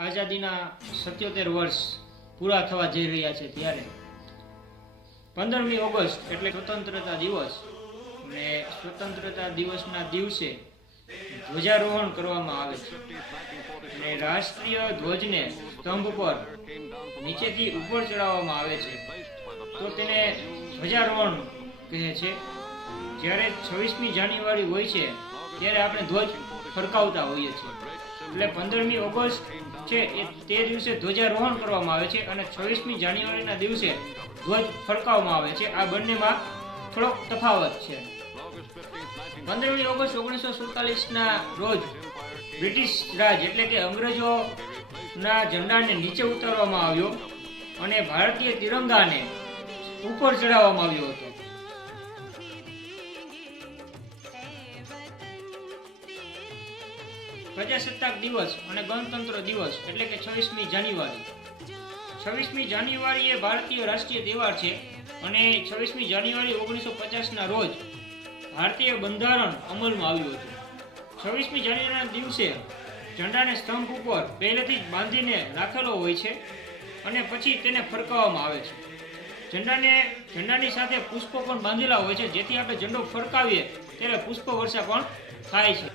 આઝાદીના 77 વર્ષ પૂરા થવા જઈ રહ્યા છે ત્યારે 15મી ઓગસ્ટ એટલે સ્વતંત્રતા દિવસ અને સ્વતંત્રતા દિવસના દિવસે ધ્વજારોહણ કરવામાં આવે છે અને રાષ્ટ્રીય ધ્વજને સ્તંભ પર નીચેથી ઉપર ચડાવવામાં આવે છે તો તેને ધ્વજારોહણ કહે છે। જ્યારે 26મી જાન્યુઆરી હોય છે ત્યારે આપણે ધ્વજ ફરકાવતા હોઈએ છીએ એટલે 15મી ઓગસ્ટ છે તે દિવસે ધ્વજારોહણ કરવામાં આવે છે અને 26મી જાન્યુઆરીના દિવસે ધ્વજ ફરકાવવામાં આવે છે। આ બંનેમાં થોડોક તફાવત છે। 15મી ઓગસ્ટ 1947ના રોજ બ્રિટિશ રાજ એટલે કે અંગ્રેજોના ઝંડાને નીચે ઉતારવામાં આવ્યો અને ભારતીય તિરંગાને ઉપર ચડાવવામાં આવ્યો હતો। પ્રજાસત્તાક દિવસ અને ગણતંત્ર દિવસ એટલે કે 26મી જાન્યુઆરી 26મી જાન્યુઆરી એ ભારતીય રાષ્ટ્રીય તહેવાર છે અને 26મી જાન્યુઆરી 1950ના રોજ ભારતીય બંધારણ અમલમાં આવ્યું હતું। 26મી જાન્યુઆરીના દિવસે ઝંડાને સ્તંભ ઉપર પહેલેથી જ બાંધીને રાખેલો હોય છે અને પછી તેને ફરકાવવામાં આવે છે। ઝંડાની સાથે પુષ્પો પણ બાંધેલા હોય છે જેથી આપણે ઝંડો ફરકાવીએ ત્યારે પુષ્પ વર્ષા પણ થાય છે।